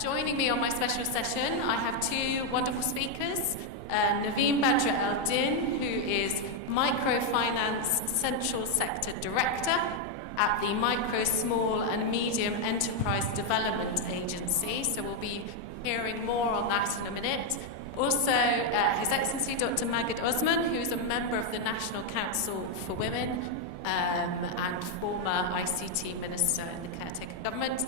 Joining me on my special session, I have two wonderful speakers. Nevine Badr who is Microfinance Central Sector Director at the Micro, Small and Medium Enterprise Development Agency. So we'll be hearing more on that in a minute. Also, His Excellency Dr. Magued Osman, who's a member of the National Council for Women and former ICT Minister in the caretaker government.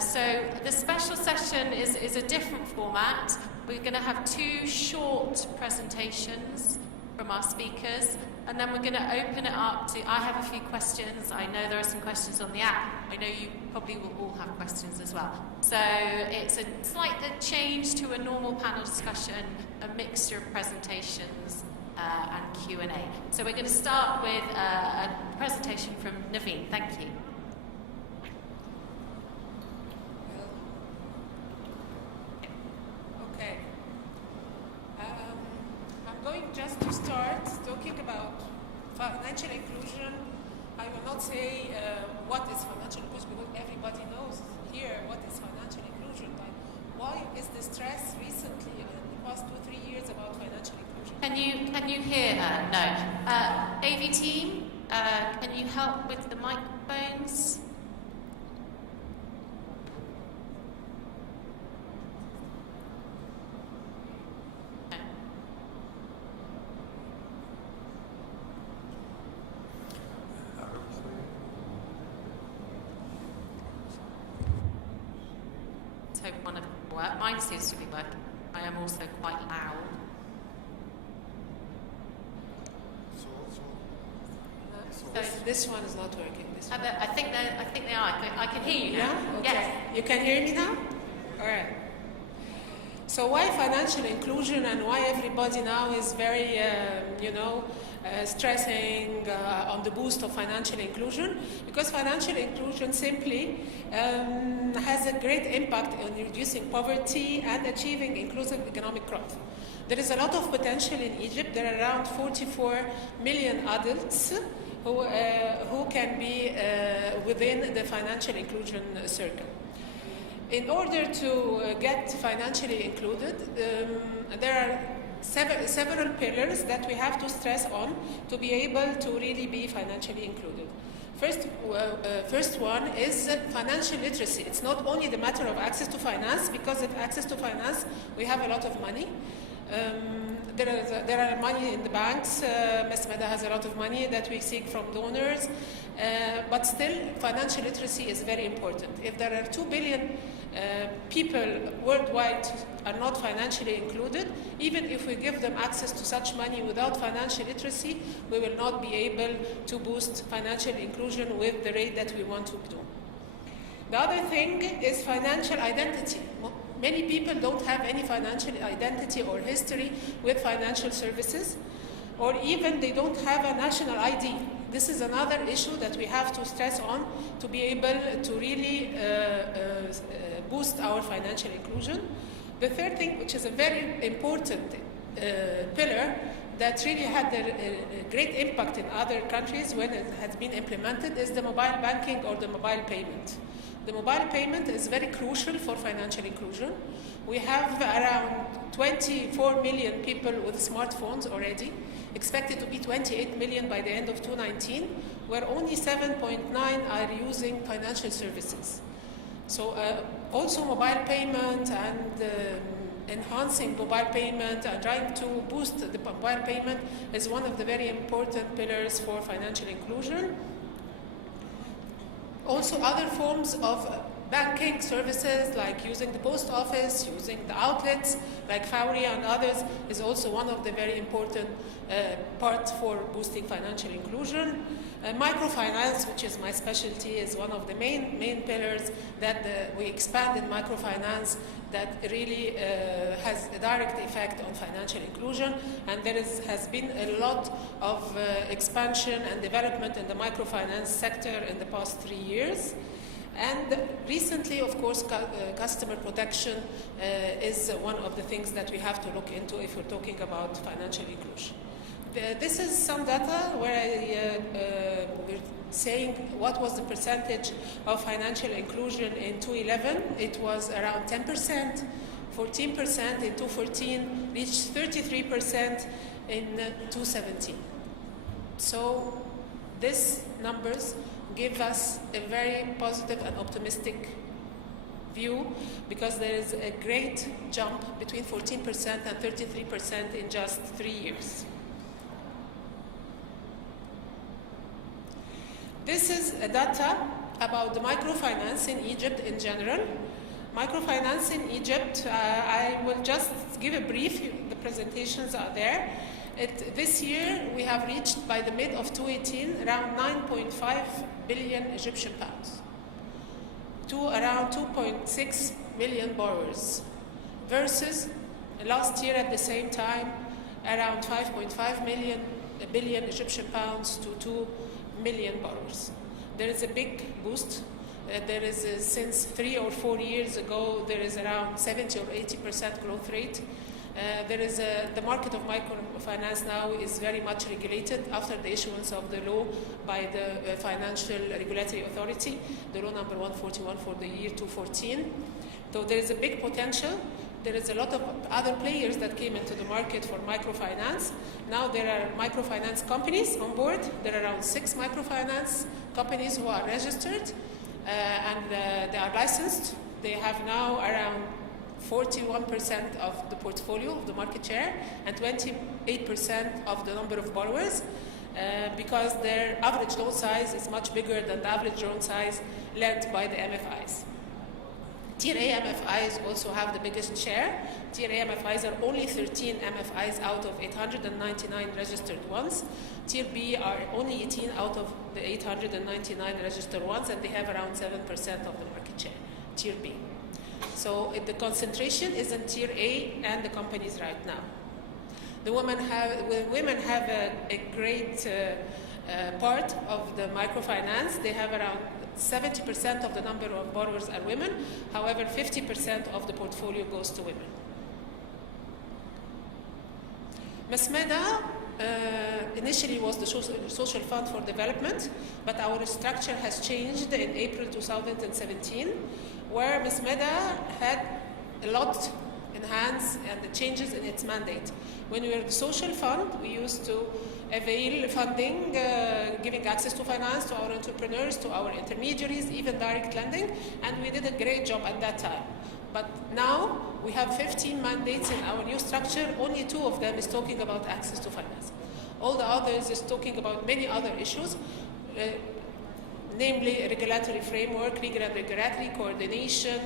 So the special session is a different format. We're going to have two short presentations from our speakers, and then we're going to open it up to, I have a few questions. I know there are some questions on the app. I know you probably will all have questions as well. So it's a slight change to a normal panel discussion, a mixture of presentations and Q&A. So we're going to start with a presentation from Nevine. Thank you. Okay. I'm going just to start talking about financial inclusion. I will not say what is financial inclusion, because everybody knows here what is financial inclusion. Like, why is the stress recently in the past 2-3 years about financial inclusion? Can you hear her? No. AV team, can you help with the microphones? Let's hope one of them will work. Mine seems to be working. I am also quite loud. So this one is not working. This one. I think they are. I can hear you now. Yeah? Okay. Yes. You can hear me now? All right. So why financial inclusion, and why everybody now is very, stressing on the boost of financial inclusion? Because financial inclusion simply has a great impact on reducing poverty and achieving inclusive economic growth. There is a lot of potential in Egypt. There are around 44 million adults who can be within the financial inclusion circle. In order to get financially included, there are several pillars that we have to stress on to be able to really be financially included. First one is financial literacy. It's not only the matter of access to finance, because of access to finance, we have a lot of money. There are money in the banks. MSMEDA has a lot of money that we seek from donors. But still, financial literacy is very important. If there are 2 billion people worldwide are not financially included, even if we give them access to such money without financial literacy, we will not be able to boost financial inclusion with the rate that we want to do. The other thing is financial identity. Many people don't have any financial identity or history with financial services, or even they don't have a national ID. This is another issue that we have to stress on to be able to really boost our financial inclusion. The third thing, which is a very important pillar that really had a great impact in other countries when it has been implemented, is the mobile banking or the mobile payment. The mobile payment is very crucial for financial inclusion. We have around 24 million people with smartphones already, expected to be 28 million by the end of 2019, where only 7.9 are using financial services. So also mobile payment and enhancing mobile payment and trying to boost the mobile payment is one of the very important pillars for financial inclusion. Also, other forms of banking services, like using the post office, using the outlets like Fawri and others, is also one of the very important parts for boosting financial inclusion. Microfinance, which is my specialty, is one of the main pillars that we expand in microfinance that really has a direct effect on financial inclusion. And there has been a lot of expansion and development in the microfinance sector in the past 3 years. And recently, of course, customer protection is one of the things that we have to look into if we're talking about financial inclusion. This is some data where we're saying what was the percentage of financial inclusion in 2011. It was around 10%, 14% in 2014, reached 33% in 2017. So these numbers give us a very positive and optimistic view, because there is a great jump between 14% and 33% in just 3 years. This is data about the microfinance in Egypt in general. Microfinance in Egypt, I will just give a brief, the presentations are there. This year we have reached, by the mid of 2018, around 9.5 billion Egyptian pounds to around 2.6 million borrowers, versus last year at the same time around 5.5 billion Egyptian pounds to 2 million borrowers. There is a big boost. Since 3 or 4 years ago, there is around 70 or 80% growth rate. The market of microfinance now is very much regulated after the issuance of the law by the Financial Regulatory Authority, the law number 141 for the year 2014. So there is a big potential. There is a lot of other players that came into the market for microfinance. Now there are microfinance companies on board. There are around 6 microfinance companies who are registered and they are licensed. They have now around 41% of the portfolio, of the market share, and 28% of the number of borrowers, because their average loan size is much bigger than the average loan size lent by the MFIs. Tier A MFIs also have the biggest share. Tier A MFIs are only 13 MFIs out of 899 registered ones. Tier B are only 18 out of the 899 registered ones, and they have around 7% of the market share, Tier B. So the concentration is in Tier A and the companies right now. The women have a great part of the microfinance. They have around 70% of the number of borrowers are women. However, 50% of the portfolio goes to women. MSMEDA initially was the Social Fund for Development, but our structure has changed in April 2017, where MSMEDA had a lot enhanced and the changes in its mandate. When we were the social fund, we used to avail funding, giving access to finance to our entrepreneurs, to our intermediaries, even direct lending, and we did a great job at that time. But now we have 15 mandates in our new structure. Only 2 of them is talking about access to finance. All the others is talking about many other issues, namely regulatory framework, legal and regulatory coordination,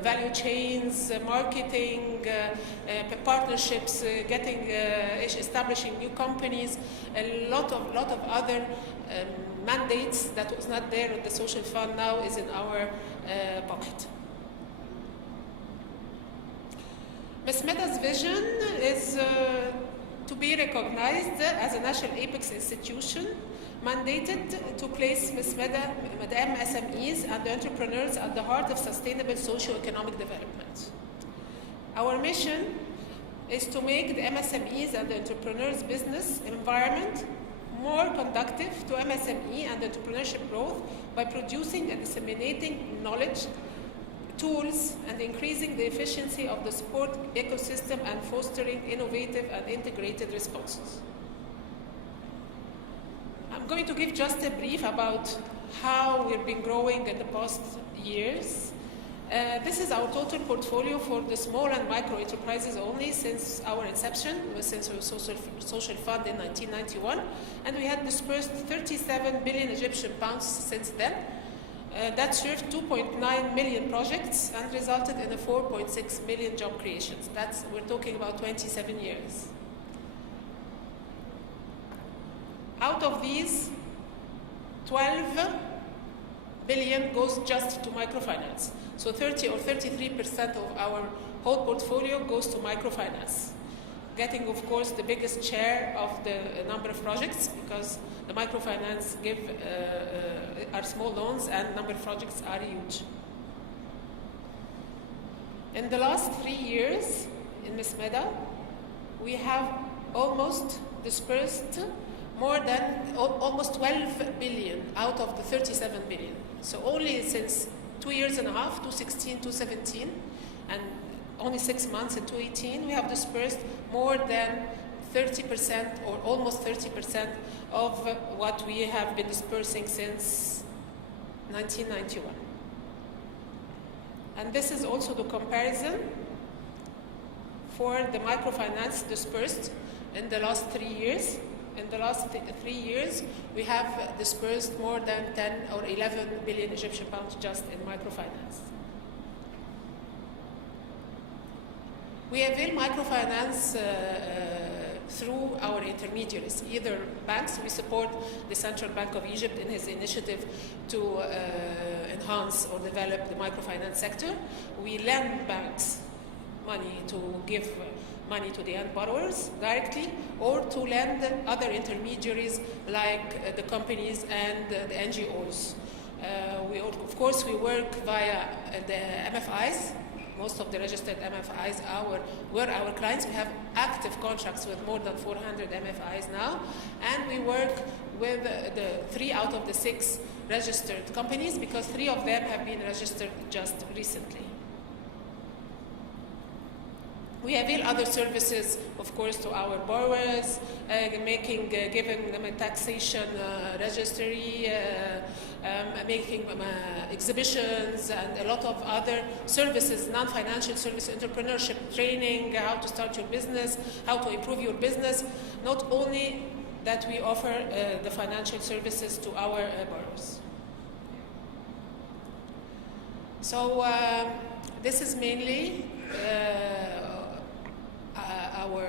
value chains, marketing, partnerships, establishing new companies, a lot of other mandates that was not there in the social fund now is in our pocket. MSMEDA's vision is to be recognized as a national apex institution, mandated to place MSMEDA, the MSMEs and the entrepreneurs at the heart of sustainable socio-economic development. Our mission is to make the MSMEs and the entrepreneurs' business environment more conducive to MSME and entrepreneurship growth by producing and disseminating knowledge, tools, and increasing the efficiency of the support ecosystem and fostering innovative and integrated responses. I'm going to give just a brief about how we've been growing in the past years. This is our total portfolio for the small and micro enterprises only since our inception, since our social fund in 1991, and we had dispersed 37 billion Egyptian pounds since then. That served 2.9 million projects and resulted in a 4.6 million job creations. We're talking about 27 years. Out of these, 12 billion goes just to microfinance. So 30 or 33% of our whole portfolio goes to microfinance, getting, of course, the biggest share of the number of projects, because the microfinance are small loans and number of projects are huge. In the last 3 years in MSMEDA, we have almost dispersed more than almost 12 billion out of the 37 billion. So only since 2 years and a half, 2016, 2017, and only 6 months in 2018, we have dispersed more than 30% or almost 30% of what we have been dispersing since 1991. And this is also the comparison for the microfinance dispersed in the last 3 years. In the last 3 years, we have dispersed more than 10 or 11 billion Egyptian pounds just in microfinance. We avail microfinance through our intermediaries, either banks. We support the Central Bank of Egypt in his initiative to enhance or develop the microfinance sector. We lend banks money to give money to the end borrowers directly, or to lend other intermediaries like the companies and the NGOs. Of course, we work via the MFIs. Most of the registered MFIs were our clients. We have active contracts with more than 400 MFIs now, and we work with the 3 out of the 6 registered companies, because 3 of them have been registered just recently. We avail other services, of course, to our borrowers, giving them a taxation registry, making exhibitions, and a lot of other services, non-financial service, entrepreneurship training, how to start your business, how to improve your business. Not only that we offer the financial services to our borrowers. So this is mainly our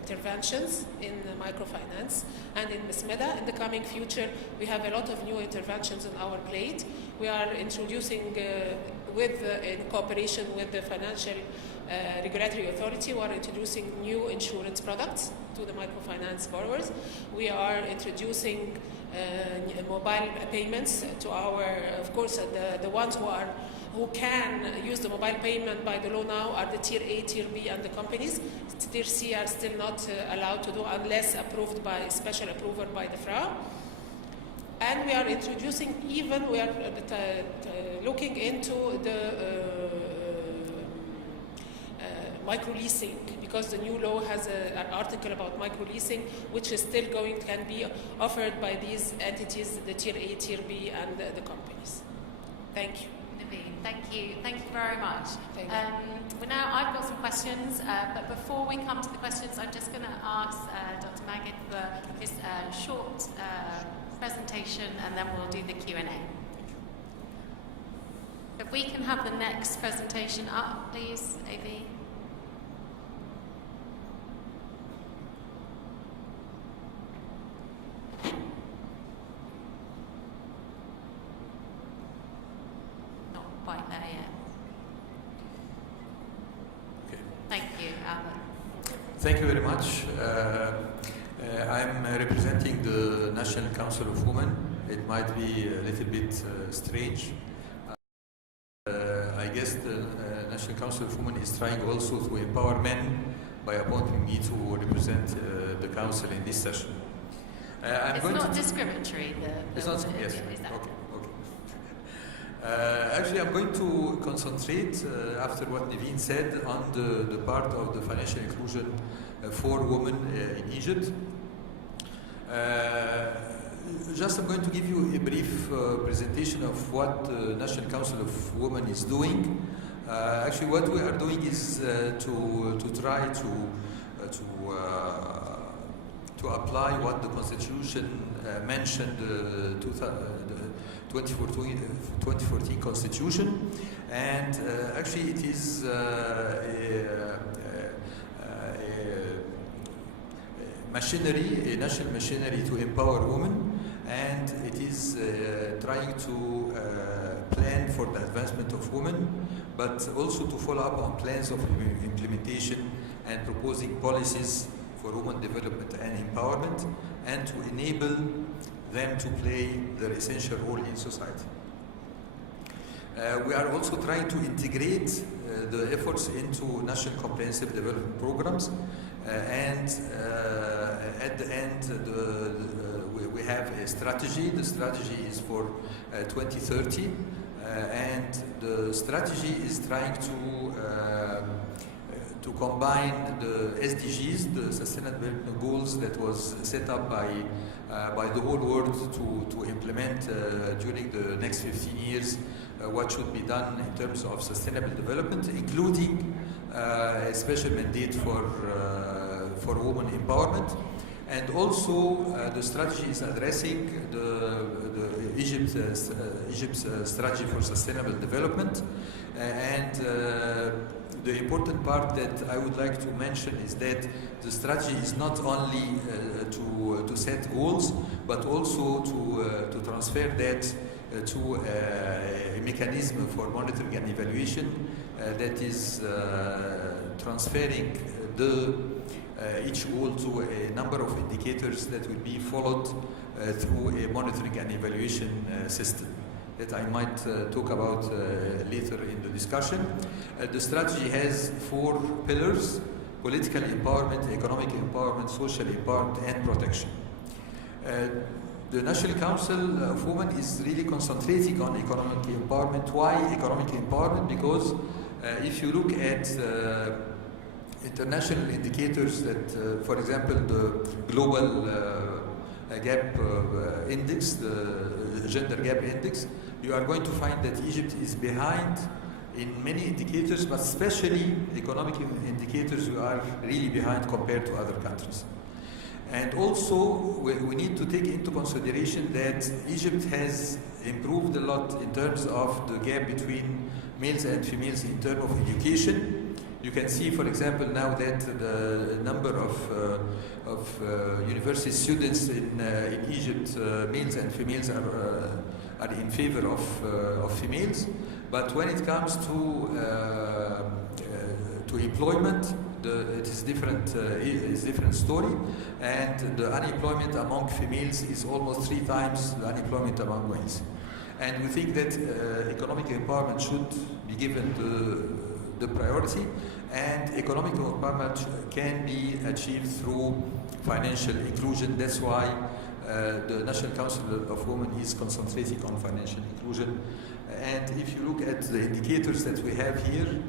interventions in microfinance and in MSMEDA. In the coming future, we have a lot of new interventions on our plate. We are introducing, in cooperation with the Financial Regulatory Authority, we are introducing new insurance products to the microfinance borrowers. We are introducing mobile payments to our, of course, the ones who can use the mobile payment by the law now are the Tier A, Tier B, and the companies. Tier C are still not allowed to do unless approved by special approval by the FRA. And we are introducing, even we are looking into the micro-leasing, because the new law has an article about micro-leasing, which is still can be offered by these entities, the Tier A, Tier B, and the companies. Thank you. Thank you very much. Thank you. Well, now I've got some questions, but before we come to the questions, I'm just going to ask Dr. Magued for his short presentation, and then we'll do the Q&A. If we can have the next presentation up, please, AV. Quite there yet. Okay. Thank you, Albert. Thank you very much. I'm representing the National Council of Women. It might be a little bit strange. I guess the National Council of Women is trying also to empower men by appointing me to represent the council in this session. It's not discriminatory. It's not. Yes. Is that Okay. Actually, I'm going to concentrate, after what Nevine said, on the part of the financial inclusion for women in Egypt. Just I'm going to give you a brief presentation of what the National Council of Women is doing. Actually, what we are doing is to try to apply what the Constitution mentioned, the 2014 Constitution, and actually it is a national machinery to empower women, and it is trying to plan for the advancement of women, but also to follow up on plans of implementation and proposing policies for women development and empowerment, and to enable them to play their essential role in society. We are also trying to integrate the efforts into national comprehensive development programs, and at the end, we have a strategy. The strategy is for 2030, and the strategy is trying to combine the SDGs, the Sustainable Development Goals that was set up by the whole world to implement during the next 15 years what should be done in terms of sustainable development, including a special mandate for women empowerment. And also the strategy is addressing Egypt's strategy for sustainable development. And the important part that I would like to mention is that the strategy is not only to set goals, but also to transfer that to a mechanism for monitoring and evaluation that is transferring each goal to a number of indicators that will be followed through a monitoring and evaluation system that I might talk about later in the discussion. The strategy has 4 pillars: political empowerment, economic empowerment, social empowerment, and protection. The National Council of Women is really concentrating on economic empowerment. Why economic empowerment? Because if you look at international indicators that, for example, the global gap index, the gender gap index, you are going to find that Egypt is behind in many indicators, but especially economic indicators, we are really behind compared to other countries. And also, we need to take into consideration that Egypt has improved a lot in terms of the gap between males and females in terms of education. You can see, for example, now that the number of university students in Egypt, males and females, are in favor of females. But when it comes to employment, it is different. It's different story, and the unemployment among females is almost 3 times the unemployment among males. And we think that economic empowerment should be given the priority, and economic empowerment can be achieved through financial inclusion. That's why the National Council of Women is concentrating on financial inclusion. And if you look at the indicators that we have here,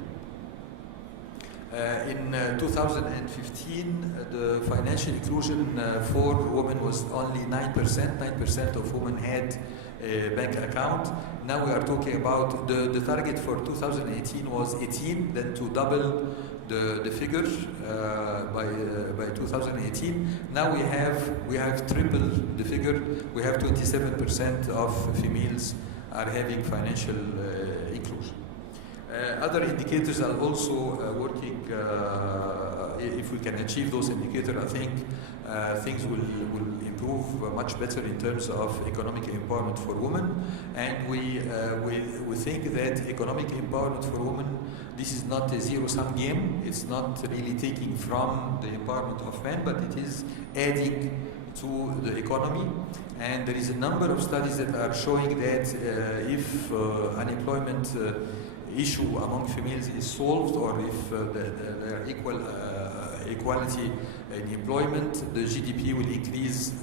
in 2015, the financial inclusion for women was only 9%. 9% of women had a bank account. Now we are talking about the target for 2018 was 18, then to double the figure by 2018. Now we have tripled the figure. We have 27% of females are having financial inclusion. Other indicators are also working. If we can achieve those indicators, I think things will improve much better in terms of economic empowerment for women. And we think that economic empowerment for women, this is not a zero-sum game. It's not really taking from the empowerment of men, but it is adding to the economy. And there is a number of studies that are showing that if unemployment issue among females is solved, or if there are equality in employment, the GDP will increase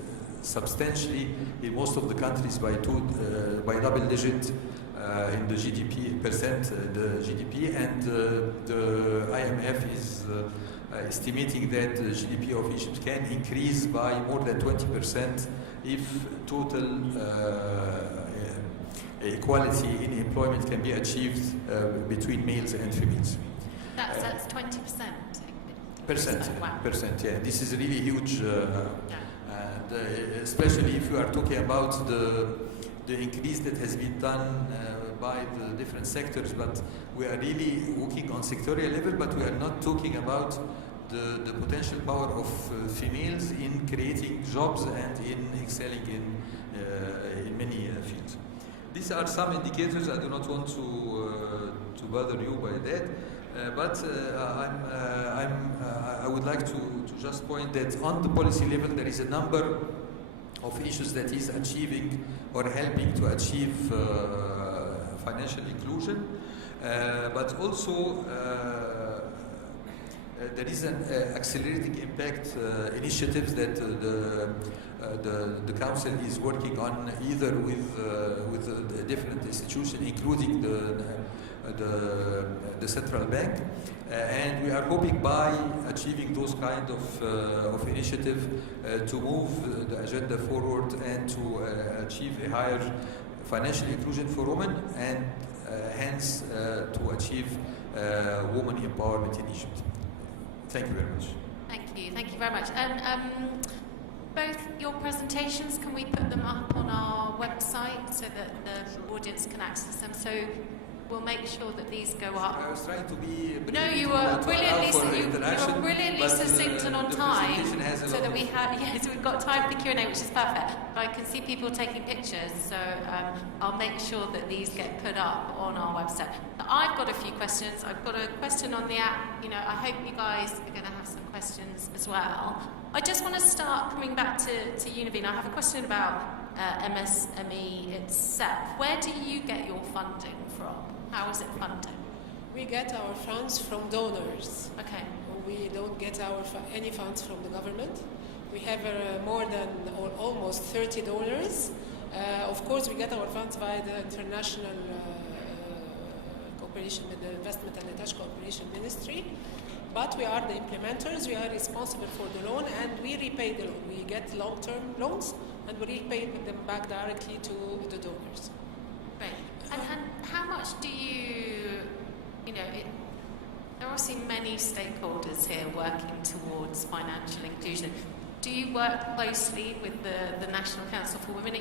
substantially in most of the countries by double digit in the GDP percent, the GDP, and the IMF is estimating that the GDP of Egypt can increase by more than 20% if total equality in employment can be achieved between males and females. That's 20%. Wow. Percent, yeah. This is really huge, Yeah. Especially if you are talking about the increase that has been done by the different sectors. But we are really working on sectorial level, but we are not talking about the potential power of females in creating jobs and in excelling in many fields. These are some indicators. I do not want to bother you by that, but I would like to just point that on the policy level there is a number of issues that is achieving or helping to achieve financial inclusion, but also There is an accelerating impact initiatives that the council is working on, either with different institutions, including the central bank, and we are hoping by achieving those kind of initiative to move the agenda forward and to achieve a higher financial inclusion for women, and hence to achieve women empowerment in Egypt. Thank you very much. Thank you very much. And both your presentations, can we put them up on our website so that the audience can access them? So we'll make sure that these go up. I was trying to be. No, you were brilliantly succinct and on time, so that we have. Yes, we've got time for the Q&A, which is perfect. But I can see people taking pictures, so I'll make sure that these get put up on our website. I've got a few questions. I've got a question on the app. I hope you guys are going to have some questions as well. I just want to start coming back to you, Nevine. I have a question about MSME itself. Where do you get your funding from? How is it funded? We get our funds from donors. Okay. We don't get any funds from the government. We have more than or almost 30 donors. Of course, we get our funds via the international cooperation with the Investment and Attached Cooperation Ministry. But we are the implementers. We are responsible for the loan, and we repay the loan. We get long-term loans, and we repay them back directly to the donors. Right. And how much do there are obviously many stakeholders here working towards financial inclusion. Do you work closely with the National Council for Women?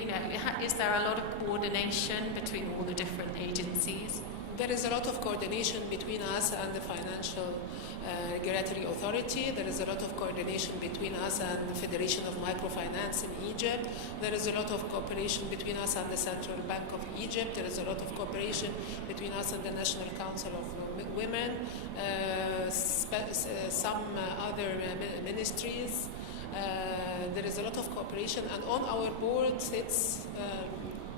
Is there a lot of coordination between all the different agencies? There is a lot of coordination between us and the Financial Regulatory Authority. There is a lot of coordination between us and the Federation of Microfinance in Egypt. There is a lot of cooperation between us and the Central Bank of Egypt. There is a lot of cooperation between us and the National Council of Women, some other ministries. There is a lot of cooperation, and on our board sits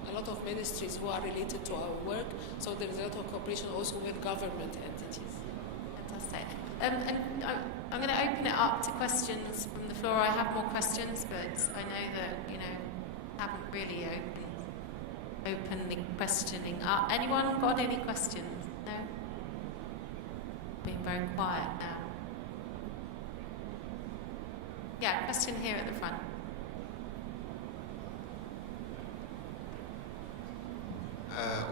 a lot of ministries who are related to our work, so there is a lot of cooperation also with government entities. Fantastic. And I'm going to open it up to questions from the floor. I have more questions, but I know that haven't really opened the questioning up. Anyone got any questions? No? Being very quiet now. Yeah, question here at the front.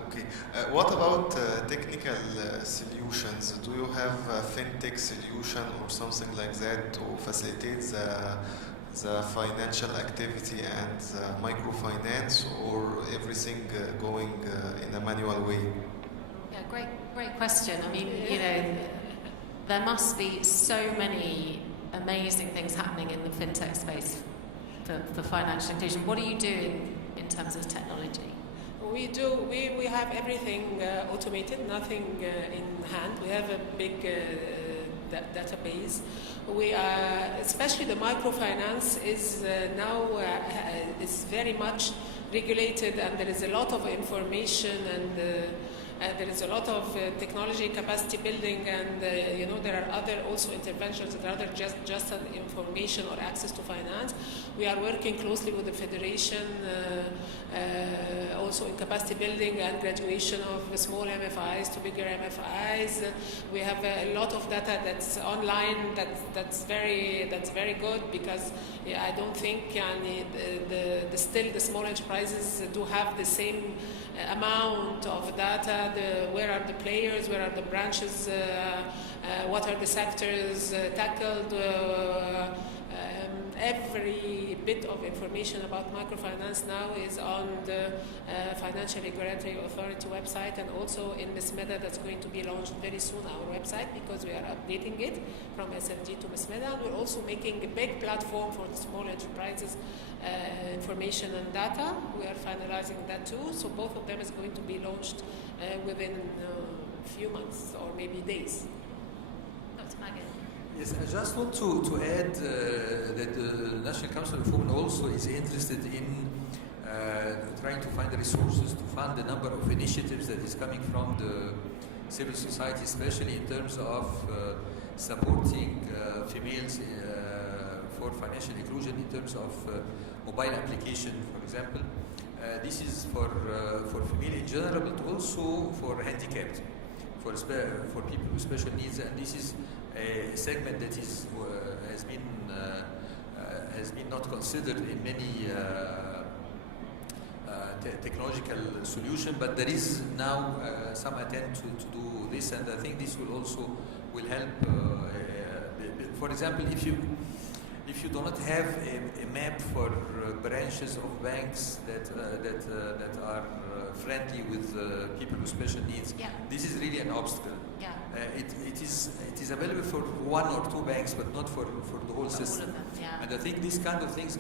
Okay. What about technical solutions? Do you have a fintech solution or something like that to facilitate the financial activity and microfinance, or everything going in a manual way? Yeah, great question. I mean, there must be so many amazing things happening in the fintech space for financial inclusion. What are you doing in terms of technology? We have everything automated, nothing in hand. We have a big database. We especially the microfinance is now is very much regulated, and there is a lot of information, and there is a lot of technology capacity building, and there are other also interventions that are other just information or access to finance. We are working closely with the federation, also in capacity building and graduation of small MFIs to bigger MFIs. We have a lot of data that's online. That's very good, because I don't think still the small enterprises do have the same amount of data. Where are the players? Where are the branches? What are the sectors tackled? Every bit of information about microfinance now is on the Financial Regulatory Authority website, and also in MSMEDA, that's going to be launched very soon, our website, because we are updating it from SFG to MSMEDA. And we're also making a big platform for the small enterprises, information and data. We are finalizing that too, so both of them is going to be launched within a few months or maybe days. Dr. Magued. Yes, I just want to add that the National Council of Women also is interested in trying to find resources to fund a number of initiatives that is coming from the civil society, especially in terms of supporting females for financial inclusion in terms of mobile application, for example. This is for female in general, but also for handicapped, for people with special needs, and this is a segment that is has been not considered in many technological solution, but there is now some attempt to do this, and I think this will also help. For example, if you do not have a map for branches of banks that are friendly with people with special needs, this is really an obstacle. It is available for one or two banks, but not for the whole system. All of them, And I think these kind of things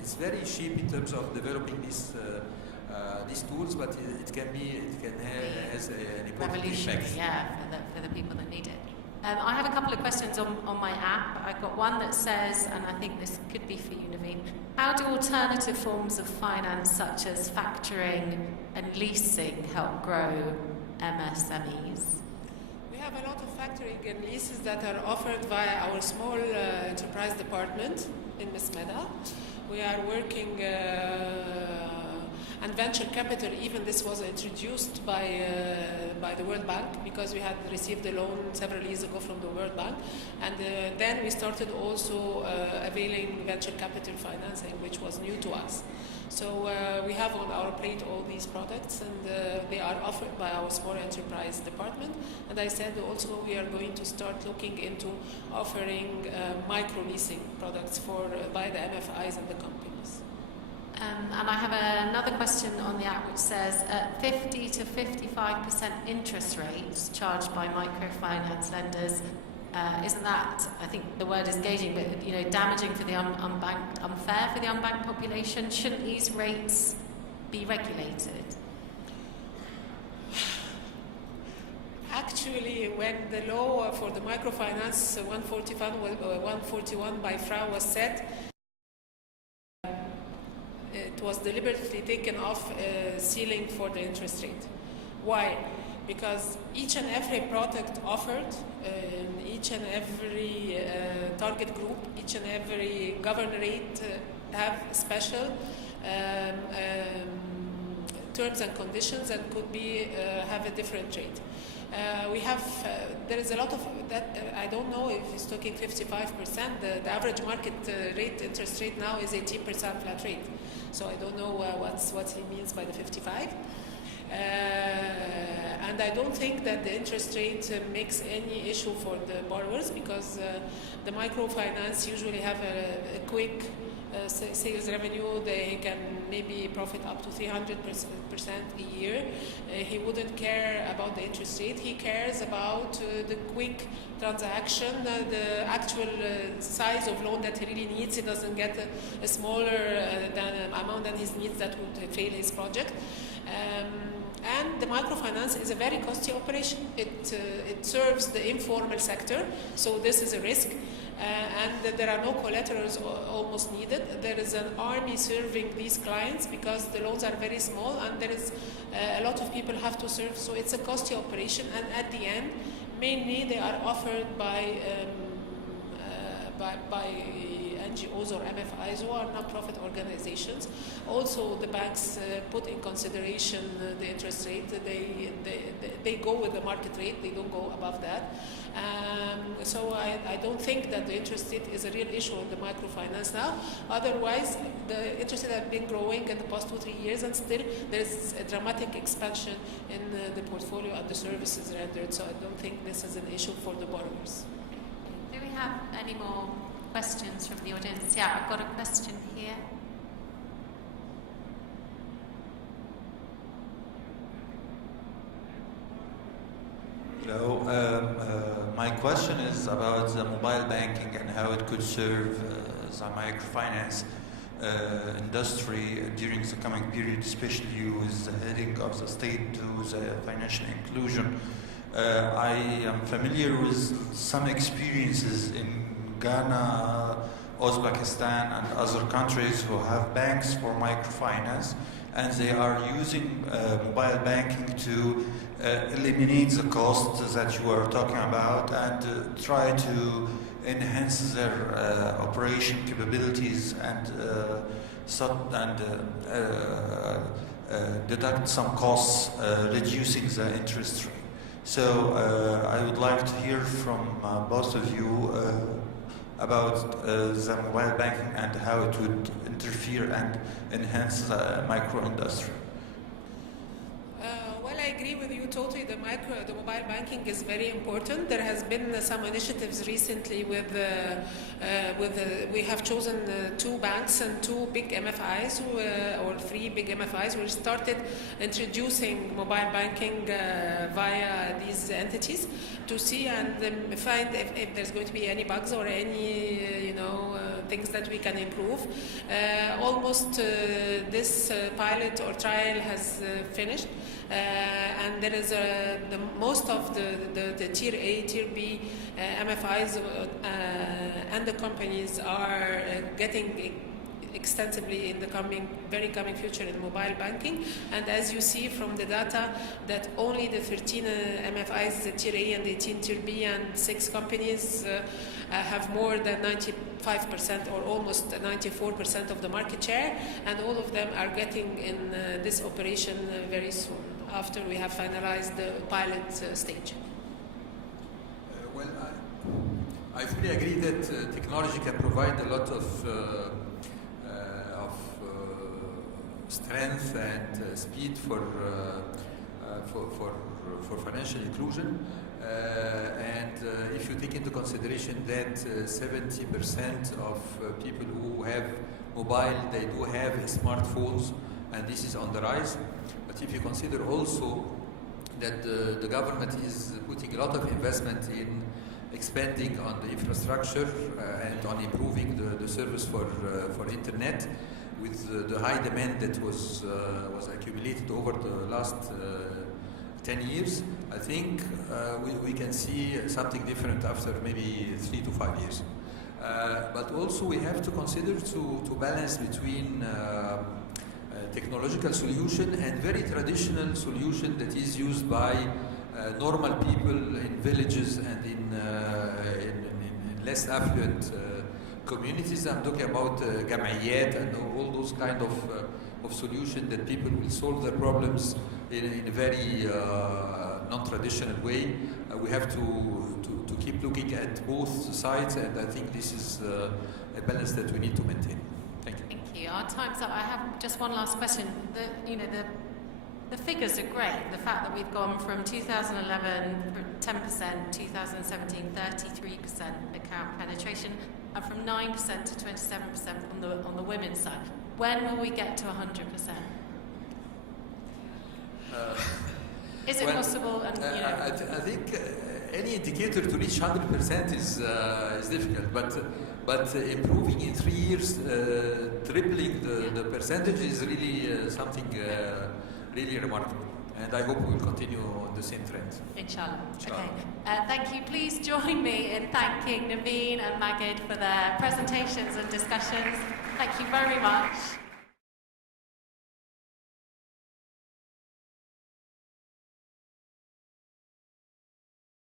it's very cheap in terms of developing these tools, but has an important impact. For the people that need it. I have a couple of questions on my app. I've got one that says, and I think this could be for you, Nevine, how do alternative forms of finance such as factoring and leasing help grow MSMEs? We have a lot of factoring and leases that are offered via our small enterprise department in MSMEDA. We are working and venture capital, even this was introduced by the World Bank, because we had received a loan several years ago from the World Bank, and then we started also availing venture capital financing, which was new to us. So we have on our plate all these products, and they are offered by our small enterprise department. And I said also we are going to start looking into offering micro leasing products by the MFIs and the companies. And I have another question on the app which says 50 to 55% interest rates charged by microfinance lenders. Isn't that, I think the word is gauging, but damaging for the unbanked, unfair for the unbanked population? Shouldn't these rates be regulated? Actually, when the law for the microfinance 141 by FRA was set, it was deliberately taken off ceiling for the interest rate. Why? Because each and every product offered, each and every target group, each and every governorate have special terms and conditions and could be have a different rate. There is a lot of that. I don't know if he's talking 55%. The average market rate, interest rate now is 18% flat rate. So I don't know what he means by the 55. And I don't think that the interest rate makes any issue for the borrowers, because the microfinance usually have a quick sales revenue. They can maybe profit up to 300% a year. He wouldn't care about the interest rate. He cares about the quick transaction, the actual size of loan that he really needs. He doesn't get a smaller amount than his needs that would fail his project. And the microfinance is a very costly operation. It serves the informal sector, so this is a risk. And there are no collaterals almost needed. There is an army serving these clients because the loans are very small, and there is a lot of people have to serve. So it's a costly operation. And at the end, mainly they are offered by NGOs or MFIs who are non-profit organizations. Also, the banks put in consideration the interest rate. They go with the market rate. They don't go above that. So I don't think that the interest rate is a real issue in the microfinance now. Otherwise, the interest rate has been growing in the past 2-3 years, and still there is a dramatic expansion in the portfolio and the services rendered. So I don't think this is an issue for the borrowers. Do we have any more questions from the audience? Yeah, I've got a question here. Hello. My question is about the mobile banking and how it could serve the microfinance industry during the coming period, especially with the heading of the state to the financial inclusion. I am familiar with some experiences in Ghana, Uzbekistan and other countries who have banks for microfinance, and they are using mobile banking to eliminate the costs that you are talking about and try to enhance their operation capabilities and deduct some costs, reducing the interest rate. So I would like to hear from both of you about the mobile banking and how it would interfere and enhance the micro industry. Well, I agree with you totally. The mobile banking is very important. There has been some initiatives recently we have chosen 2 banks and 2 big MFIs or 3 big MFIs who started introducing mobile banking via these entities to see and find if there's going to be any bugs or any things that we can improve. Almost this pilot or trial has finished. And there is most of the Tier A, Tier B MFIs and the companies are getting extensively in the very coming future in mobile banking. And as you see from the data, that only the 13 MFIs, the Tier A and 18 Tier B and 6 companies have more than 95% or almost 94% of the market share, and all of them are getting in this operation very soon, after we have finalized the pilot stage. Well, I fully agree that technology can provide a lot of strength and speed for financial inclusion. And if you take into consideration that 70% of people who have mobile, they do have smartphones, and this is on the rise. But if you consider also that the government is putting a lot of investment in expanding on the infrastructure and on improving the service for internet, with the high demand that was accumulated over the last 10 years, I think we can see something different after maybe 3 to 5 years. But also we have to consider to balance between technological solution and very traditional solution that is used by normal people in villages and in less affluent communities. I'm talking about jam'iyat and all those kind of solution that people will solve their problems in a very non-traditional way. We have to keep looking at both sides, and I think this is a balance that we need to maintain. Thank you. Thank you. Our time's up. I have just one last question. The figures are great. The fact that we've gone from 2011 10%, 2017 33% account penetration, and from 9% to 27% on the women's side. When will we get to 100%? Is it possible? And, I think any indicator to reach 100% is difficult, but improving in 3 years, tripling the percentage is really something really remarkable. And I hope we will continue on the same trend. Inshallah. Okay. Thank you. Please join me in thanking Nevine and Magued for their presentations and discussions. Thank you very much.